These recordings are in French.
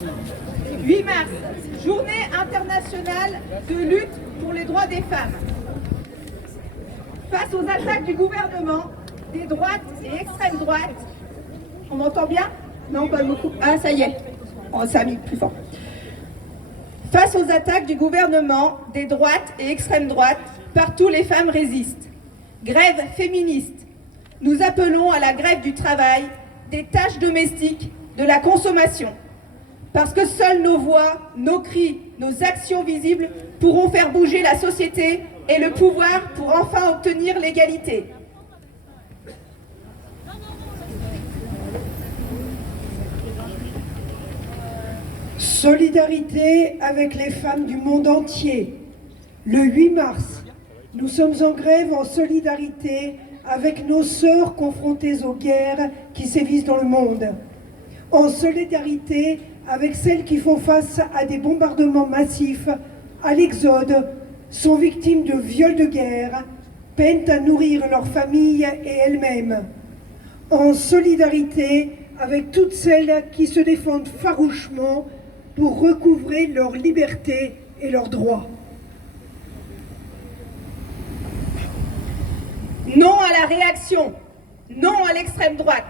8 mars, journée internationale de lutte pour les droits des femmes. Face aux attaques du gouvernement, des droites et extrêmes droites, on m'entend bien? Non, pas beaucoup. Ah, ça y est, oh, ça a mis plus fort. Face aux attaques du gouvernement, des droites et extrêmes droites, partout les femmes résistent. Grève féministe. Nous appelons à la grève du travail, des tâches domestiques, de la consommation. Parce que seules nos voix, nos cris, nos actions visibles pourront faire bouger la société et le pouvoir pour enfin obtenir l'égalité. Solidarité avec les femmes du monde entier. Le 8 mars, nous sommes en grève en solidarité avec nos sœurs confrontées aux guerres qui sévissent dans le monde. En solidarité avec celles qui font face à des bombardements massifs, à l'exode, sont victimes de viols de guerre, peinent à nourrir leurs familles et elles-mêmes. En solidarité avec toutes celles qui se défendent farouchement pour recouvrer leur liberté et leurs droits. Non à la réaction, non à l'extrême droite.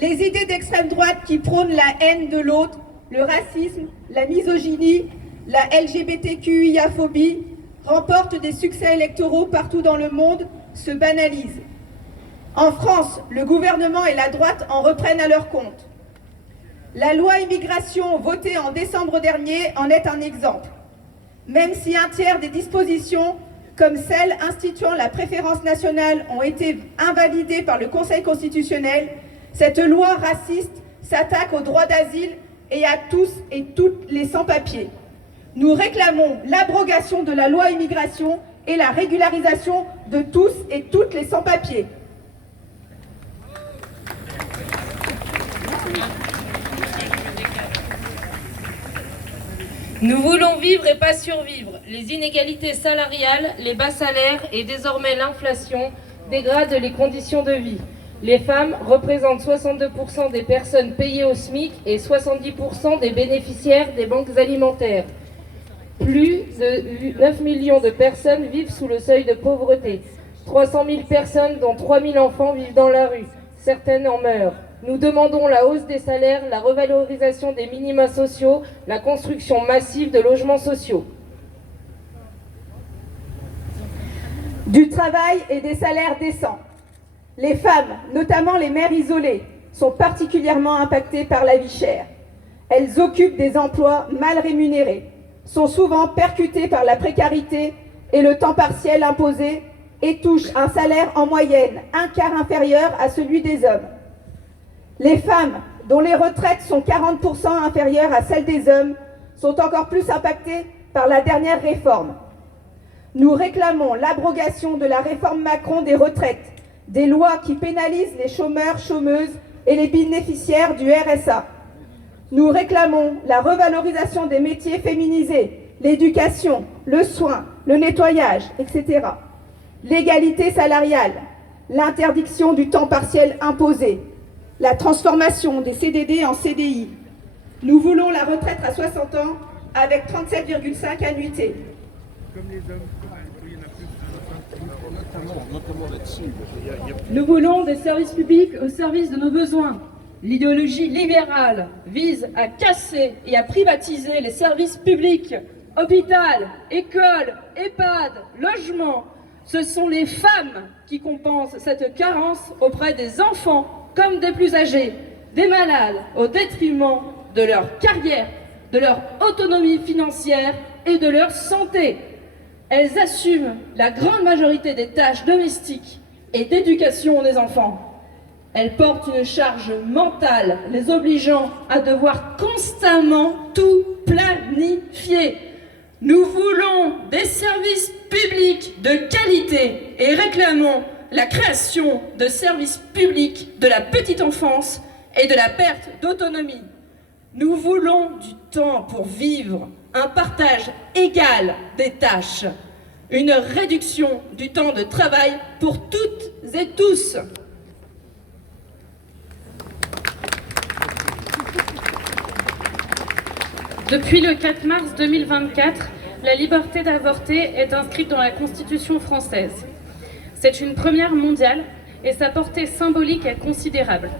Les idées d'extrême droite qui prônent la haine de l'autre, le racisme, la misogynie, la LGBTQIA-phobie remportent des succès électoraux partout dans le monde, se banalisent. En France, le gouvernement et la droite en reprennent à leur compte. La loi immigration votée en décembre dernier en est un exemple. Même si un tiers des dispositions, comme celles instituant la préférence nationale, ont été invalidées par le Conseil constitutionnel, cette loi raciste s'attaque au droit d'asile et à tous et toutes les sans-papiers. Nous réclamons l'abrogation de la loi immigration et la régularisation de tous et toutes les sans-papiers. Nous voulons vivre et pas survivre. Les inégalités salariales, les bas salaires et désormais l'inflation dégradent les conditions de vie. Les femmes représentent 62% des personnes payées au SMIC et 70% des bénéficiaires des banques alimentaires. Plus de 9 millions de personnes vivent sous le seuil de pauvreté. 300 000 personnes, dont 3 000 enfants, vivent dans la rue. Certaines en meurent. Nous demandons la hausse des salaires, la revalorisation des minima sociaux, la construction massive de logements sociaux. Du travail et des salaires décents. Les femmes, notamment les mères isolées, sont particulièrement impactées par la vie chère. Elles occupent des emplois mal rémunérés, sont souvent percutées par la précarité et le temps partiel imposé et touchent un salaire en moyenne un quart inférieur à celui des hommes. Les femmes, dont les retraites sont 40% inférieures à celles des hommes, sont encore plus impactées par la dernière réforme. Nous réclamons l'abrogation de la réforme Macron des retraites, des lois qui pénalisent les chômeurs, chômeuses et les bénéficiaires du RSA. Nous réclamons la revalorisation des métiers féminisés, l'éducation, le soin, le nettoyage, etc. L'égalité salariale, l'interdiction du temps partiel imposé, la transformation des CDD en CDI. Nous voulons la retraite à 60 ans avec 37,5 annuités. Nous voulons des services publics au service de nos besoins. L'idéologie libérale vise à casser et à privatiser les services publics. Hôpital, école, EHPAD, logement. Ce sont les femmes qui compensent cette carence auprès des enfants comme des plus âgés, des malades, au détriment de leur carrière, de leur autonomie financière et de leur santé. Elles assument la grande majorité des tâches domestiques et d'éducation des enfants. Elles portent une charge mentale, les obligeant à devoir constamment tout planifier. Nous voulons des services publics de qualité et réclamons la création de services publics de la petite enfance et de la perte d'autonomie. Nous voulons du temps pour vivre, un partage égal des tâches, une réduction du temps de travail pour toutes et tous. Depuis le 4 mars 2024, la liberté d'avorter est inscrite dans la Constitution française. C'est une première mondiale et sa portée symbolique est considérable.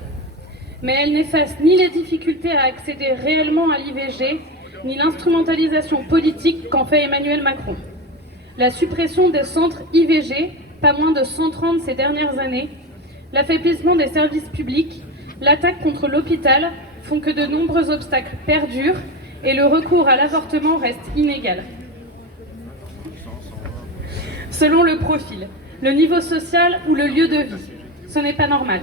Mais elle n'efface ni les difficultés à accéder réellement à l'IVG, ni l'instrumentalisation politique qu'en fait Emmanuel Macron. La suppression des centres IVG, pas moins de 130 ces dernières années, l'affaiblissement des services publics, l'attaque contre l'hôpital font que de nombreux obstacles perdurent et le recours à l'avortement reste inégal. Selon le profil, le niveau social ou le lieu de vie, ce n'est pas normal.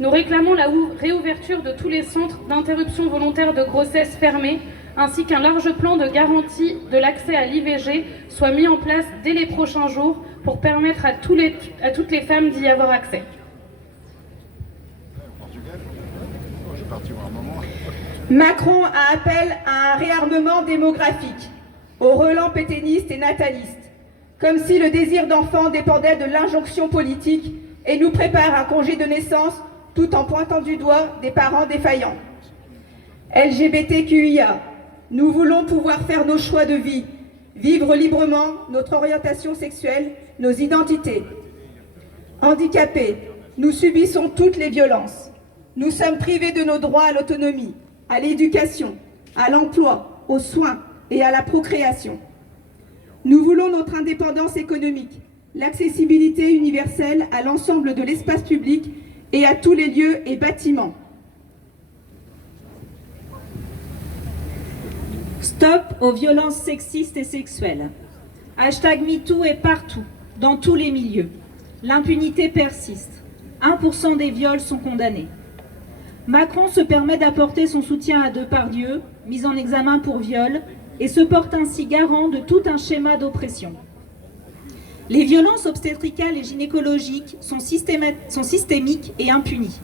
Nous réclamons la réouverture de tous les centres d'interruption volontaire de grossesse fermés, ainsi qu'un large plan de garantie de l'accès à l'IVG soit mis en place dès les prochains jours pour permettre à toutes les femmes d'y avoir accès. Macron appelle à un réarmement démographique, au relent pétainiste et nataliste, comme si le désir d'enfant dépendait de l'injonction politique et nous prépare un congé de naissance tout en pointant du doigt des parents défaillants. LGBTQIA, nous voulons pouvoir faire nos choix de vie, vivre librement notre orientation sexuelle, nos identités. Handicapés, nous subissons toutes les violences. Nous sommes privés de nos droits à l'autonomie, à l'éducation, à l'emploi, aux soins et à la procréation. Nous voulons notre indépendance économique, l'accessibilité universelle à l'ensemble de l'espace public et à tous les lieux et bâtiments. Stop aux violences sexistes et sexuelles. #MeToo est partout, dans tous les milieux. L'impunité persiste. 1% des viols sont condamnés. Macron se permet d'apporter son soutien à Depardieu, mis en examen pour viol, et se porte ainsi garant de tout un schéma d'oppression. Les violences obstétricales et gynécologiques sont systémiques et impunies.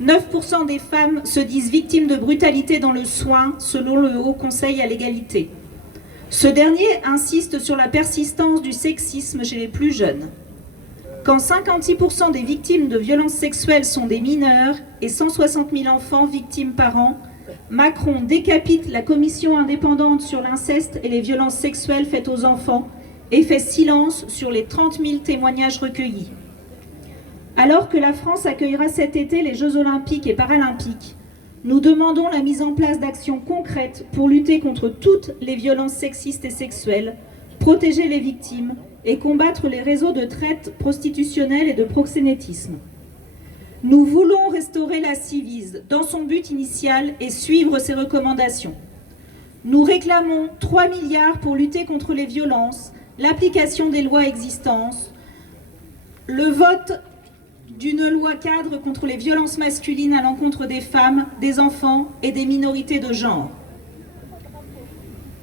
9% des femmes se disent victimes de brutalité dans le soin, selon le Haut Conseil à l'égalité. Ce dernier insiste sur la persistance du sexisme chez les plus jeunes. Quand 56% des victimes de violences sexuelles sont des mineurs et 160 000 enfants victimes par an, Macron décapite la commission indépendante sur l'inceste et les violences sexuelles faites aux enfants et fait silence sur les 30 000 témoignages recueillis. Alors que la France accueillera cet été les Jeux Olympiques et Paralympiques, nous demandons la mise en place d'actions concrètes pour lutter contre toutes les violences sexistes et sexuelles, protéger les victimes et combattre les réseaux de traite prostitutionnelle et de proxénétisme. Nous voulons restaurer la Civise dans son but initial et suivre ses recommandations. Nous réclamons 3 milliards pour lutter contre les violences, l'application des lois existantes, le vote d'une loi cadre contre les violences masculines à l'encontre des femmes, des enfants et des minorités de genre.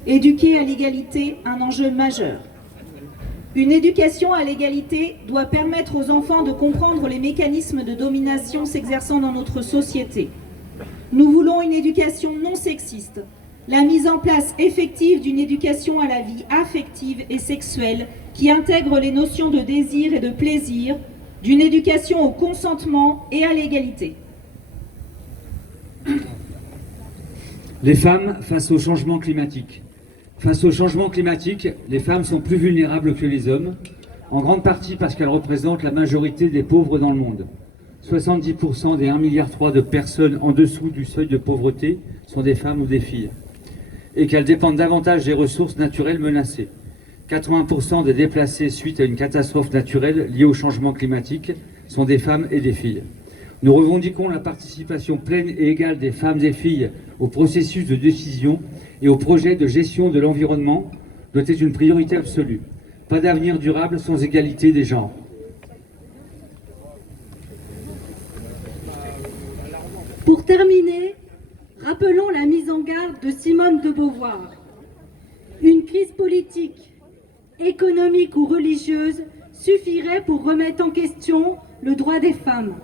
Éduquer à l'égalité, un enjeu majeur. Une éducation à l'égalité doit permettre aux enfants de comprendre les mécanismes de domination s'exerçant dans notre société. Nous voulons une éducation non sexiste, la mise en place effective d'une éducation à la vie affective et sexuelle qui intègre les notions de désir et de plaisir, d'une éducation au consentement et à l'égalité. Les femmes face au changement climatique. Face au changement climatique, les femmes sont plus vulnérables que les hommes, en grande partie parce qu'elles représentent la majorité des pauvres dans le monde. 70% des 1,3 milliard de personnes en dessous du seuil de pauvreté sont des femmes ou des filles, et qu'elles dépendent davantage des ressources naturelles menacées. 80% des déplacés suite à une catastrophe naturelle liée au changement climatique sont des femmes et des filles. Nous revendiquons la participation pleine et égale des femmes et filles au processus de décision et au projet de gestion de l'environnement doit être une priorité absolue. Pas d'avenir durable sans égalité des genres. Pour terminer, rappelons la mise en garde de Simone de Beauvoir. Une crise politique, économique ou religieuse suffirait pour remettre en question le droit des femmes.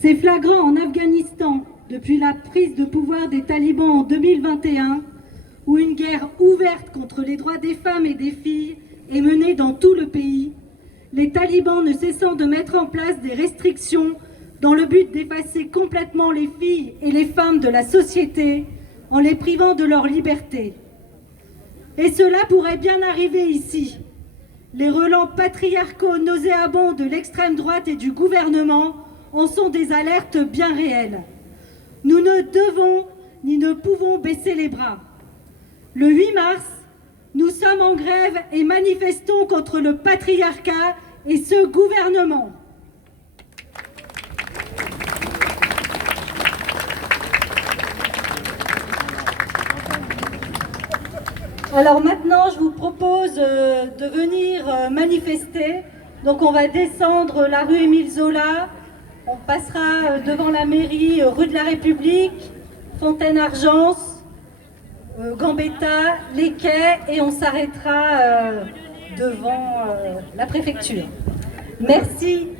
C'est flagrant en Afghanistan depuis la prise de pouvoir des talibans en 2021, où une guerre ouverte contre les droits des femmes et des filles est menée dans tout le pays, les talibans ne cessant de mettre en place des restrictions dans le but d'effacer complètement les filles et les femmes de la société en les privant de leur liberté. Et cela pourrait bien arriver ici. Les relents patriarcaux nauséabonds de l'extrême droite et du gouvernement en sont des alertes bien réelles. Nous ne devons ni ne pouvons baisser les bras. Le 8 mars, nous sommes en grève et manifestons contre le patriarcat et ce gouvernement. Alors maintenant, je vous propose de venir manifester. Donc on va descendre la rue Émile Zola, on passera devant la mairie, rue de la République, Fontaine-Argence, Gambetta, les quais, et on s'arrêtera devant la préfecture. Merci.